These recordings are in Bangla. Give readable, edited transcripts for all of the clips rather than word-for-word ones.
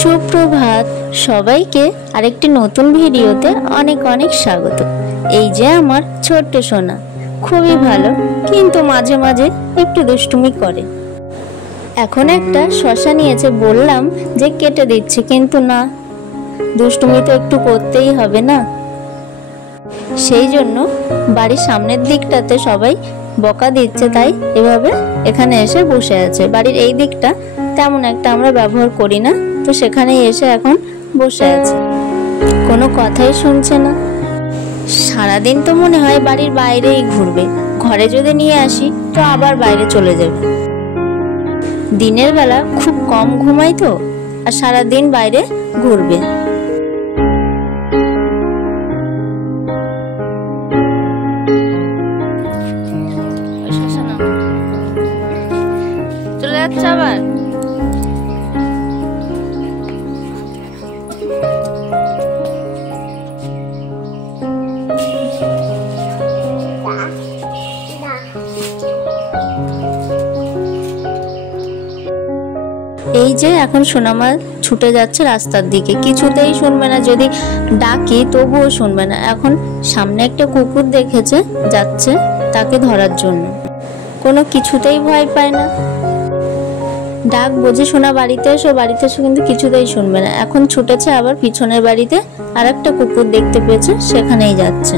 সুপ্রভাত সবাইকে আরেকটি নতুন ভিডিওতে অনেক অনেক স্বাগত। এই যে আমার ছোট্ট সোনা খুবই ভালো, কিন্তু মাঝে মাঝে একটু দুষ্টুমি করে। এখন একটা শসা নিয়েছে, বললাম যে কেটে দিচ্ছি, কিন্তু না, দুষ্টুমি তো একটু করতেই হবে না। সেই জন্য বাড়ির সামনের দিকটাতে সবাই বকা দিচ্ছে, তাই এভাবে এখানে এসে বসে আছে। বাড়ির এই দিকটা তেমন একটা আমরা ব্যবহার করি না, তো সেখানেই এসে এখন বসে আছে, কোনো কথাই শুনছে না। সারাদিন তো মনে হয় বাড়ির বাইরেই ঘুরবে, ঘরে যদি নিয়ে আসি তো আবার বাইরে চলে যাবে। দিনের বেলা খুব কম ঘুমাই তো, আর সারাদিন বাইরে ঘুরবে। চলে যাচ্ছে আবার। এই যে এখন সোনামা ছুটে যাচ্ছে রাস্তার দিকে, কিছুতেই শুনবে না, যদি ডাকি তবুও শুনবে না। এখন সামনে একটা কুকুর দেখেছে যাচ্ছে তাকে ধরার জন্য, কোনো কিছুতেই ভয় পায় না। ডাক বোঝে সোনা বাড়িতে এসো, বাড়িতে এসো, কিন্তু কিছুতেই শুনবে না। এখন ছুটেছে আবার পিছনের বাড়িতে, আর একটা কুকুর দেখতে পেয়েছে, সেখানেই যাচ্ছে।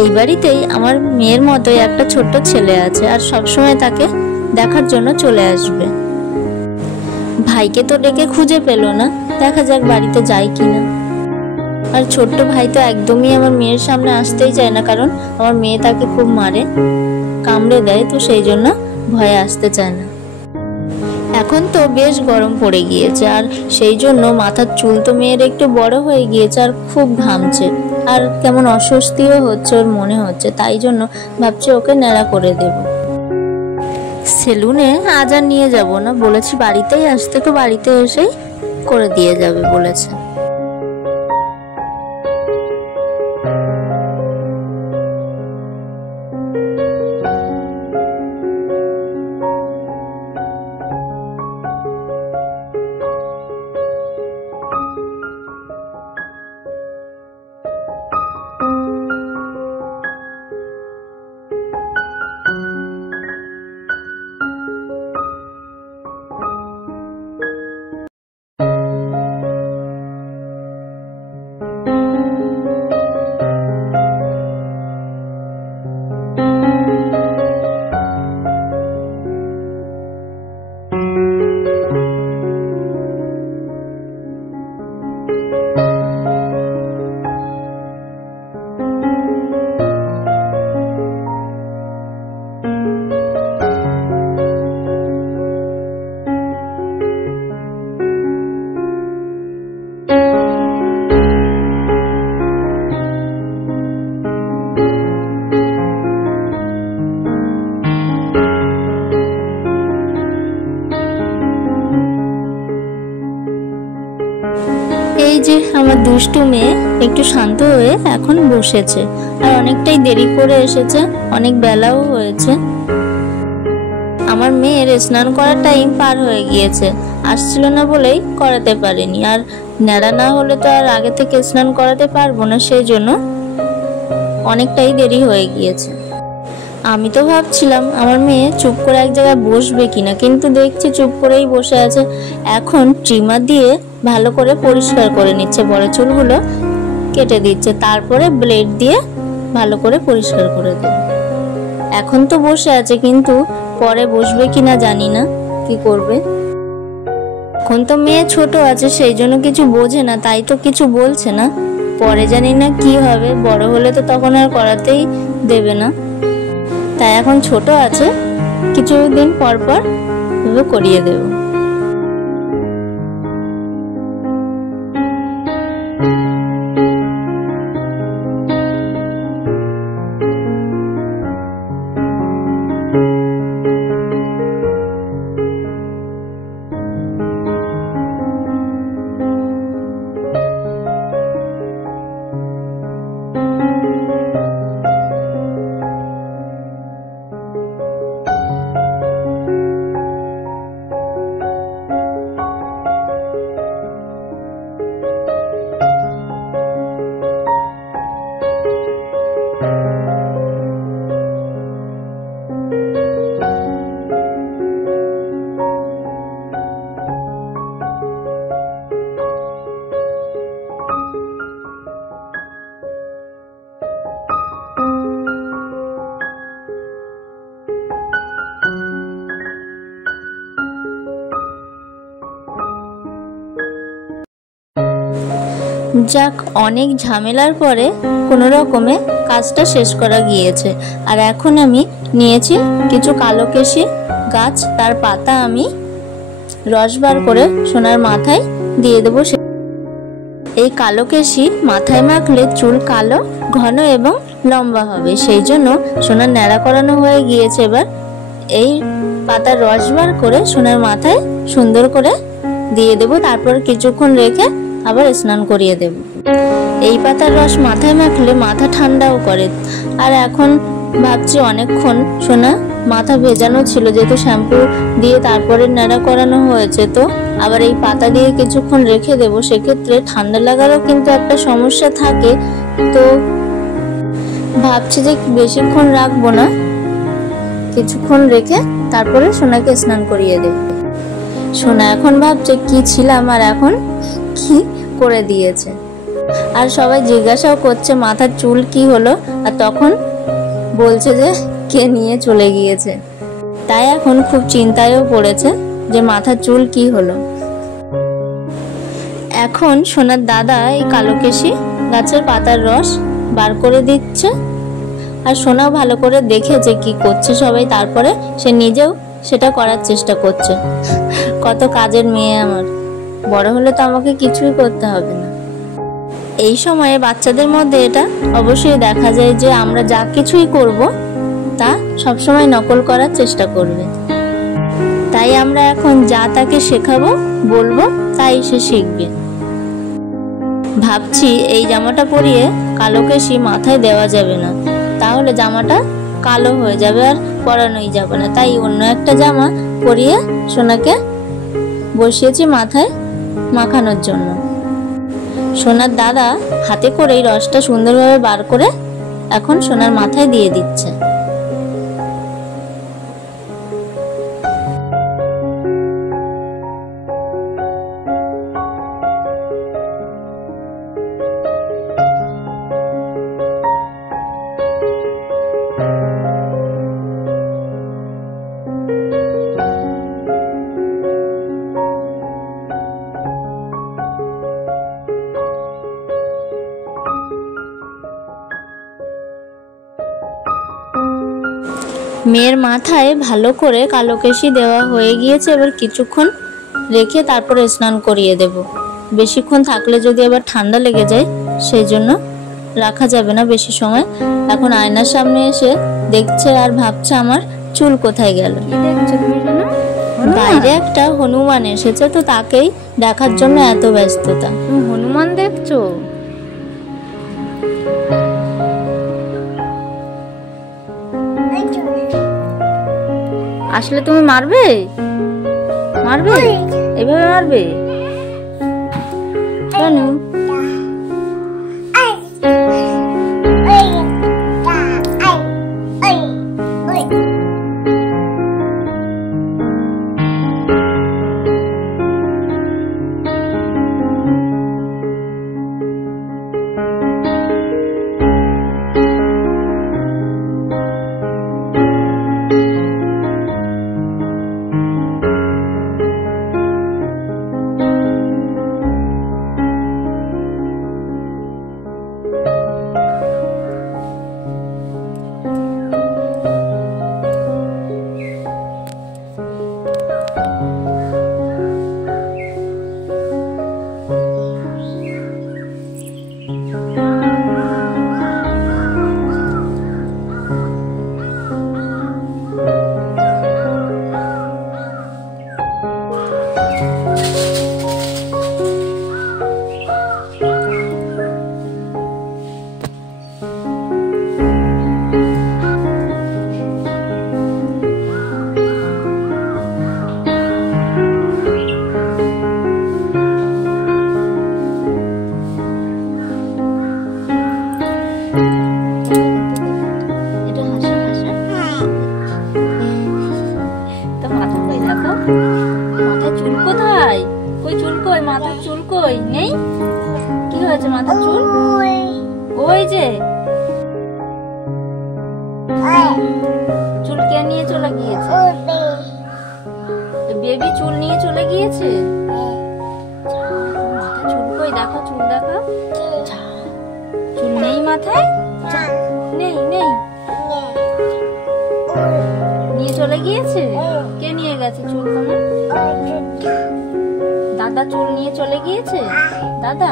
এই বাড়িতেই আমার মেয়ের মতোই একটা ছোট্ট ছেলে আছে, আর সবসময় তাকে দেখার জন্য চলে আসবে। ভাইকে তো ডেকে খুঁজে পেল না, দেখা যাক বাড়িতে যায় কিনা। আর ছোট্ট ভাই তো একদমই আমার মেয়ের সামনে আসতেই চায় না, কারণ আমার মেয়ে তাকে খুব মারে, কামড়ে দেয়, তো সেই জন্য ভয়ে আসতে চায় না। এখন তো বেশ গরম পড়ে গিয়েছে, আর সেই জন্য মাথার চুল তো মেয়ের একটু বড় হয়ে গিয়েছে, আর খুব ঘামছে, আর কেমন অস্বস্তিও হচ্ছে, ওর মনে হচ্ছে। তাই জন্য ভাবছি ওকে ন্যাড়া করে দেব। সেলুনে আজ আর নিয়ে যাব না, বলেছি বাড়িতেই আসতে, তো বাড়িতে এসেই করে দিয়ে যাবে বলেছে। এই যে আমার দুষ্টু মেয়ে একটু শান্ত হয়ে এখন বসেছে, আর অনেকটাই দেরি করে এসেছে, অনেক বেলাও হয়েছে। আমার মেয়ের স্নান করার টাইম পার হয়ে গিয়েছে, আসছিল না বলেই করাতে পারিনি, আর ন্যাড়া না হলে তো আর আগে থেকে স্নান করাতে পারবো না, সেই জন্য অনেকটাই দেরি হয়ে গিয়েছে। আমি তো ভাবছিলাম আমার মেয়ে চুপ করে এক জায়গায় বসবে কিনা, কিন্তু দেখছি চুপ করেই বসে আছে। এখন ট্রিমার দিয়ে ভালো করে পরিষ্কার করে নিচ্ছে, বড় চুলগুলো কেটে দিচ্ছে, তারপরে ব্লেড দিয়ে ভালো করে পরিষ্কার করে দেবে। এখন তো বসে আছে, কিন্তু পরে বসবে কিনা জানি না, কি করবে। এখন তো মেয়ে ছোট আছে, সেই জন্য কিছু বোঝে না, তাই তো কিছু বলছে না। পরে জানি না কি হবে, বড় হলে তো তখন আর করাতেই দেবে না, তাই এখন ছোট আছে, কিছুদিন পর পর করিয়ে দেব। যাক, অনেক ঝামেলার পরে কোনো রকমে কাজটা শেষ করা গিয়েছে। আর এখন আমি নিয়েছি কিছু কালোকেশি গাছ, তার পাতা আমি রস বার করে সোনার মাথায় দিয়ে দেবো। এই কালোকেশি মাথায় মাখলে চুল কালো, ঘন এবং লম্বা হবে, সেই জন্য সোনার ন্যাড়া করানো হয়ে গিয়েছে। এবার এই পাতার রস বার করে সোনার মাথায় সুন্দর করে দিয়ে দেব, তারপর কিছুক্ষণ রেখে আবার স্নান করিয়ে দেব। এই পাতার রস মাথায় মাখলে মাথা ঠান্ডাও করে। আর এখন ভাবছি অনেকক্ষণ সোনা মাথা ভেজানো ছিল, যেহেতু শ্যাম্পু দিয়ে তারপরে ন্যাড়া করানো হয়েছে, তো আবার এই পাতা দিয়ে কিছুক্ষণ রেখে দেব। সেক্ষেত্রে ঠান্ডা লাগারও কিন্তু একটা সমস্যা থাকে, তো ভাবছি যে বেশিক্ষণ রাখবো না, কিছুক্ষণ রেখে তারপরে সোনাকে স্নান করিয়ে দেব। সোনা এখন ভাবছে কি ছিলাম আর এখন কি করে দিয়েছে। আর সবাই জিজ্ঞাসাও করছে মাথার চুল কি হলো, আর তখন বলছে যে কে নিয়ে চলে গিয়েছে। তাই এখন খুব চিন্তায়ও পড়েছে যে মাথার চুল কি হলো। এখন সোনার দাদা এই কালোকেশি গাছের পাতার রস বার করে দিচ্ছে, আর সোনাও ভালো করে দেখেছে কি করছে সবাই, তারপরে সে নিজেও সেটা করার চেষ্টা করছে। কত কাজের মেয়ে আমার, বড় হলে তো আমাকে কিছুই করতে হবে না। এই সময়ে বাচ্চাদের মধ্যে এটা অবশ্যই দেখা যায় যে আমরা যা কিছুই করব তা সবসময় নকল করার চেষ্টা করবে। তাই আমরা এখন যা তাকে শেখাবো, বলবো, তাই সে শিখবে। ভাবছি এই জামাটা পরিয়ে কালোকেশি মাথায় দেওয়া যাবে না, তাহলে জামাটা কালো হয়ে যাবে আর পরানোই যাবে না। তাই অন্য একটা জামা পরিয়ে সোনাকে বসিয়েছি মাথায় মাখানোর জন্য। সোনার দাদা হাতে করে এই রসটা সুন্দরভাবে বার করে এখন সোনার মাথায় দিয়ে দিচ্ছে। মেয়ের মাথায় ভালো করে কালোকেশি দেওয়া হয়ে গিয়েছে। এবার কিছুক্ষণ রেখে তারপরে স্নান করিয়ে দেব। বেশিক্ষণ থাকলে যদি আবার ঠান্ডা লেগে যায়, সেই জন্য রাখা যাবে না বেশি সময়। এখন আয়নার সামনে এসে দেখছে আর ভাবছে আমার চুল কোথায় গেল। বাইরে একটা হনুমান এসেছে, তো তাকেই দেখার জন্য এত ব্যস্ততা। হনুমান দেখছো? আসলে তুমি মারবে? মারবে? এভাবে মারবে? কেন? মাথার চুল কোথায়? কই চুল কই? মাথার চুল কই? নেই? কি হয়েছে মাথার চুল? ওই যে চুল কে নিয়ে চলে গিয়েছে? বেবি চুল নিয়ে চলে গিয়েছে। মাথার চুল কই? দেখো চুল দেখো। যা, চুল নেই মাথায়? যা, নেই নেই, নিয়ে চলে গিয়েছে। কে নিয়ে গেছে চুল তোমার? দাদা চুল নিয়ে চলে গিয়েছে। দাদা